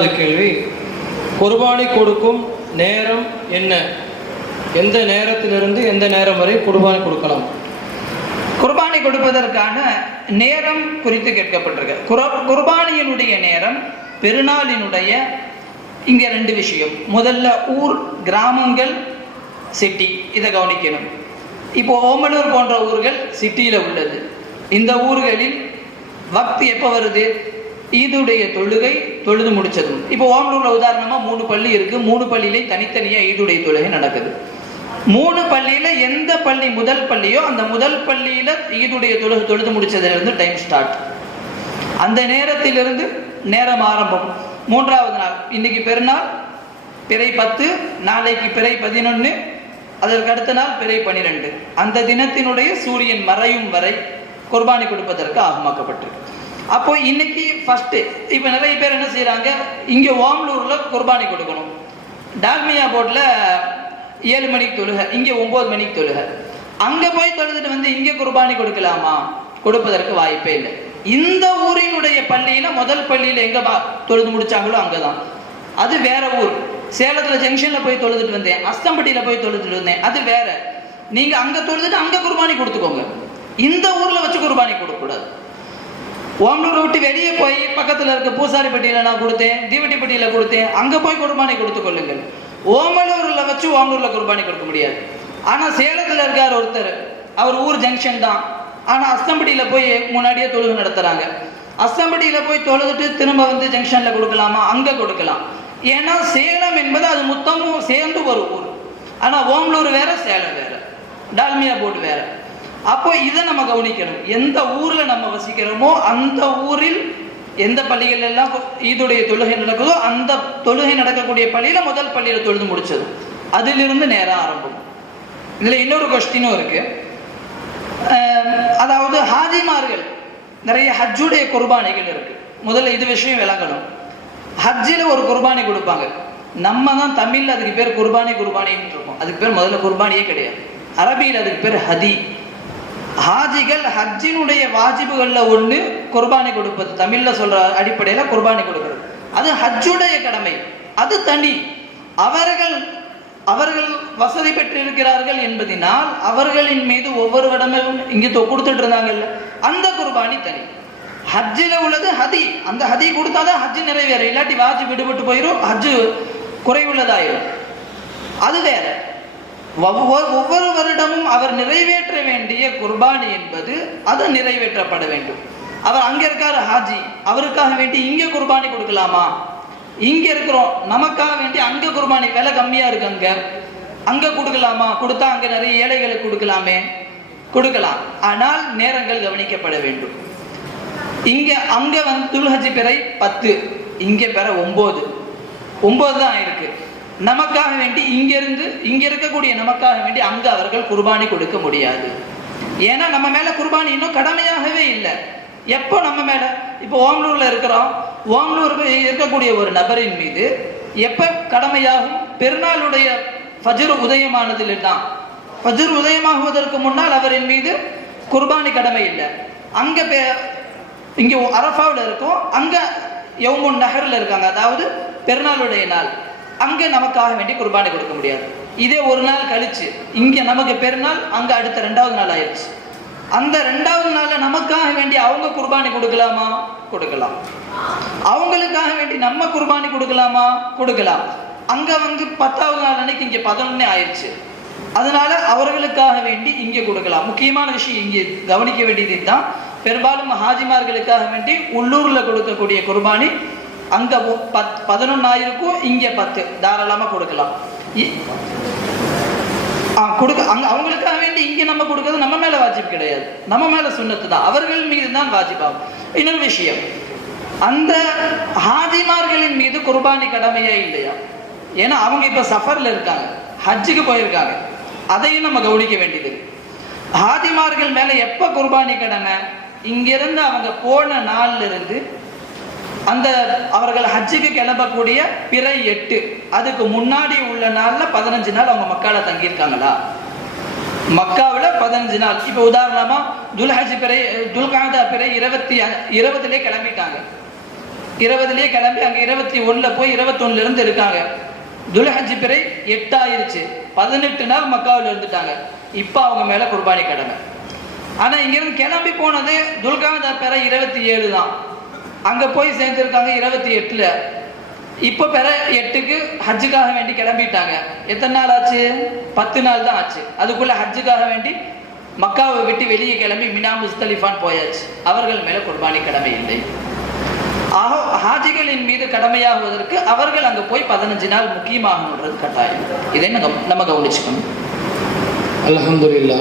கேள்வி குர்பானி கொடுக்கும் நேரம் என்ன? எந்த நேரத்திலிருந்து எந்த நேரம் வரை குர்பானி கொடுக்கலாம்? குர்பானி கொடுப்பதற்கான நேரம் குறித்து கேட்கப்பட்டிருக்கு. குர்பானியினுடைய நேரம் பெருநாளினுடைய இங்க ரெண்டு விஷயம். முதல்ல ஊர் கிராமங்கள் சிட்டி இதை கவனிக்கணும். இப்போ ஓமலூர் போன்ற ஊர்கள் சிட்டியில் உள்ளது. இந்த ஊர்களில் வக்த் எப்போ வருது? ஈதுடைய தொழுகை தொழுது முடிச்சதும். இப்போ ஓமலூர்ல உதாரணமா மூணு பள்ளி இருக்கு. மூணு பள்ளியிலே தனித்தனியா ஈதுடைய தொழுகை நடக்குது. மூணு பள்ளியில எந்த பள்ளி முதல் பள்ளியோ அந்த முதல் பள்ளியில ஈதுடைய தொழுகை தொழுது முடிச்சதுல இருந்து டைம் ஸ்டார்ட் அந்த நேரத்திலிருந்து நேரம் ஆரம்பம். மூன்றாவது நாள். இன்னைக்கு பெருநாள். பிறை பத்து நாளைக்கு பிறை பதினொன்று அதற்கு அடுத்த நாள் பிறை பன்னிரெண்டு அந்த தினத்தினுடைய சூரியன் மறையும் வரை குர்பானி கொடுப்பதற்கு ஆகமாக்கப்பட்டிருக்கு. அப்போ இன்னைக்கு ஃபஸ்ட்டு இப்போ நிறைய பேர் என்ன செய்கிறாங்க இங்கே ஓம்லூரில் குர்பானி கொடுக்கணும். டால்மியா போர்ட்ல ஏழு மணிக்கு தொழுக இங்கே ஒம்பது மணிக்கு தொழுக. அங்கே போய் தொழுதுட்டு வந்து இங்கே குர்பானி கொடுக்கலாமா? கொடுப்பதற்கு வாய்ப்பே இல்லை. இந்த ஊரினுடைய பள்ளியில் முதல் பள்ளியில் எங்கே பா- தொழுது முடிச்சாங்களோ அங்கதான். அது வேற ஊர். சேலத்தில் ஜங்ஷனில் போய் தொழுதுட்டு வந்தேன். அஸ்தம்பட்டியில் போய் தொழுதுட்டு வந்தேன். அது வேற. நீங்கள் அங்கே தொழுதுட்டு அங்கே குர்பானி கொடுத்துக்கோங்க. இந்த ஊரில் வச்சு குர்பானி கொடுக்கக்கூடாது. கூடாது விட்டு வெளியே போய் பக்கத்தில் இருக்க பூசாரிப்பட்டியில் நான் கொடுத்தேன் தீவட்டிப்பட்டியில் கொடுத்தேன். அங்கே போய் குர்பானி கொடுத்து கொள்ளுங்கள். ஓமலூரில் வச்சு ஓமலூரில் குர்பானி கொடுக்க முடியாது. ஆனால் சேலத்தில் இருக்கார் ஒருத்தர். அவர் ஊர் ஜங்ஷன் தான். ஆனால் அஸ்தம்படியில் போய் முன்னாடியே தொழுகு நடத்துகிறாங்க அஸ்தம்படியில் போய் தொழுதுட்டு திரும்ப வந்து ஜங்ஷனில் கொடுக்கலாமா? அங்கே கொடுக்கலாம். ஏன்னா சேலம் என்பது அது மொத்தமும் சேர்ந்து ஒரு ஊர். ஆனால் ஓமலூர் வேறு சேலம் வேறு. டால்மியா போட்டு வேறு. அப்போ இதை நம்ம கவனிக்கணும். எந்த ஊரில் நம்ம வசிக்கிறோமோ அந்த ஊரில் எந்த பள்ளிகள் எல்லாம் ஈதுடைய தொழுகை நடக்குதோ அந்த தொழுகை நடக்கக்கூடிய பள்ளியில் முதல் பள்ளியில் தொழுது முடிச்சது. அதிலிருந்து நேரம் ஆரம்பம். இதில் இன்னொரு கொஸ்டினும் இருக்கு. அதாவது ஹாஜிமார்கள் நிறைய ஹஜ்ஜுடைய குர்பானிகள் இருக்கு. முதல்ல இது விஷயம் விளங்கணும். ஹஜ்ஜில் ஒரு குர்பானி கொடுப்பாங்க. நம்ம தான் தமிழில் அதுக்கு பேர் குர்பானி குர்பானின்னு இருக்கோம். அதுக்கு பேர் முதல்ல குர்பானியே கிடையாது. அரபியில் அதுக்கு பேர் ஹதி. ஹாஜிகள் ஹஜ்ஜினுடைய வாஜிபுகளில் ஒன்று குர்பானி கொடுப்பது. தமிழில் சொல்கிற அடிப்படையில் குர்பானி கொடுக்கிறது. அது ஹஜ்ஜுடைய கடமை. அது தனி. அவர்கள் அவர்கள் வசதி பெற்றிருக்கிறார்கள் என்பதினால் அவர்களின் மீது ஒவ்வொரு இடமும் இங்கே கொடுத்துட்டு இருந்தாங்கல்ல. அந்த குர்பானி தனி. ஹஜ்ஜில் உள்ளது ஹதி. அந்த ஹதி கொடுத்தாதான் ஹஜ்ஜு நிறைவேறும். இல்லாட்டி வாஜி விடுபட்டு போயிடும் ஹஜ்ஜு குறைவுள்ளதாயிரும். அது வேற. ஒவ்வொரு ஒவ்வொரு வருடமும் அவர் நிறைவேற்ற வேண்டிய குர்பானி என்பது அது நிறைவேற்றப்பட வேண்டும். அவர் அங்கே இருக்காரு ஹாஜி. அவருக்காக வேண்டி இங்கே குர்பானி கொடுக்கலாமா? இங்கே இருக்கிறோம். நமக்காக வேண்டி அங்க குர்பானி விலை கம்மியாக இருக்கு அங்கே. அங்கே கொடுக்கலாமா? கொடுத்தா அங்கே நிறைய ஏழைகளுக்கு கொடுக்கலாமே. கொடுக்கலாம். ஆனால் நேரங்கள் கவனிக்கப்பட வேண்டும். இங்கே அங்கே வந்து துல்ஹஜி பிறை பத்து. இங்கே பெற ஒம்பது. ஒம்பது தான் இருக்கு. நமக்காக வேண்டி இங்கிருந்து இங்க இருக்கக்கூடிய நமக்காக வேண்டி அங்கு அவர்கள் குர்பானி கொடுக்க முடியாது. ஏன்னா நம்ம மேல குர்பானி இன்னும் கடமையாகவே இல்லை. எப்போ நம்ம மேல? இப்போ ஓம்லூர்ல இருக்கிறோம். ஓம்லூர் இருக்கக்கூடிய ஒரு நபரின் மீது எப்ப கடமையாகும்? பெருநாளுடைய ஃபஜ்ர் உதயமானதில் தான் ஃபஜ்ர் உதயமாகுவதற்கு முன்னால் அவரின் மீது குர்பானி கடமை இல்லை. அங்க பே- இங்க அரஃபாவில் இருக்கும். அங்க யவுமுன் நகரில் இருக்காங்க. அதாவது பெருநாளுடைய நாள். அங்க நமக்காக வேண்டி குர்பானை கொடுக்க முடியாது. இதே ஒரு நாள் கழிச்சு இங்க நமக்கு பெருநாள் அங்க அடுத்த ரெண்டாவது நாள் ஆயிடுச்சு அந்த ரெண்டாவது நாளில் நமக்காக வேண்டி அவங்க குர்பானி கொடுக்கலாமா? கொடுக்கலாம். அவங்களுக்காக வேண்டி நம்ம குர்பானி கொடுக்கலாமா? கொடுக்கலாம். அங்க வந்து பத்தாவது நாள் அன்னைக்கு இங்க பதினொன்னே ஆயிடுச்சு அதனால அவர்களுக்காக வேண்டி இங்கே கொடுக்கலாம். முக்கியமான விஷயம் இங்கே கவனிக்க வேண்டியது தான் பெரும்பாலும் ஹாஜிமார்களுக்காக வேண்டி உள்ளூர்ல கொடுக்கக்கூடிய குர்பானி அங்க ஒ- பத் பதினொன்னாயிருக்கும் இங்க பத்து. தாராளமா கொடுக்கலாம். இ- ஆ கொடுக்க அங்க அவங்களுக்காக வேண்டி இங்க நம்ம கொடுக்கறது நம்ம மேல வாஜிப் கிடையாது. நம்ம மேல சுண்ணத்து தான். அவர்கள் மீது தான் வாஜிப்பாகும் இன்னொரு விஷயம். அந்த ஹாஜிமார்களின் மீது குர்பானி கடமையே இல்லையா? ஏன்னா அவங்க இப்ப சஃபர்ல இருக்காங்க. ஹஜ்ஜுக்கு போயிருக்காங்க. அதையும் நம்ம கவனிக்க வேண்டியது. ஹாதிமார்கள் மேலே மேல எப்ப குர்பானி கடமை? இங்கிருந்து அவங்க போன நாள்ல இருந்து அந்த அவர்கள் ஹஜ்ஜுக்கு கிளம்பக்கூடிய பிறை எட்டு. அதுக்கு முன்னாடி உள்ள நாள்ல பதினஞ்சு நாள் அவங்க மக்கால தங்கியிருக்காங்களா? மக்காவில் பதினஞ்சு நாள். இப்போ உதாரணமா துல்ஹஜ் பிறை துல்காதா பிறை இருபத்தி அ- கிளம்பிட்டாங்க. இருபதுலேயே கிளம்பி அங்கே இருபத்தி ஒன்றில் போய் இருபத்தொன்னுல இருந்து இருக்காங்க. துல்ஹஜ் பிறை எட்டாயிருச்சு. பதினெட்டு நாள் மக்காவில் இருந்துட்டாங்க. இப்போ அவங்க மேலே குர்பானி கடமை. ஆனால் இங்கிருந்து கிளம்பி போனது துல்காத பிறை இருபத்தி ஏழு தான். அங்கே போய் சேர்ந்துருக்காங்க இருபத்தி எட்டில். இப்போ பிற எட்டுக்கு ஹஜ்ஜுக்காக வேண்டி கிளம்பிட்டாங்க. எத்தனை நாள் ஆச்சு? பத்து நாள் தான் ஆச்சு. அதுக்குள்ளே ஹஜ்ஜுக்காக வேண்டி மக்காவை விட்டு வெளியே கிளம்பி மினா முஸ்தலிஃபான் போயாச்சு. அவர்கள் மேலே குர்பானி கடமை இல்லை. ஹாஜிகளின் மீது கடமையாகுவதற்கு அவர்கள் அங்கே போய் பதினஞ்சு நாள் முக்கியமாகணுன்றது கட்டாயம். இதை நம்ம நம்ம கவனிச்சுக்கணும். அலமதுல்லா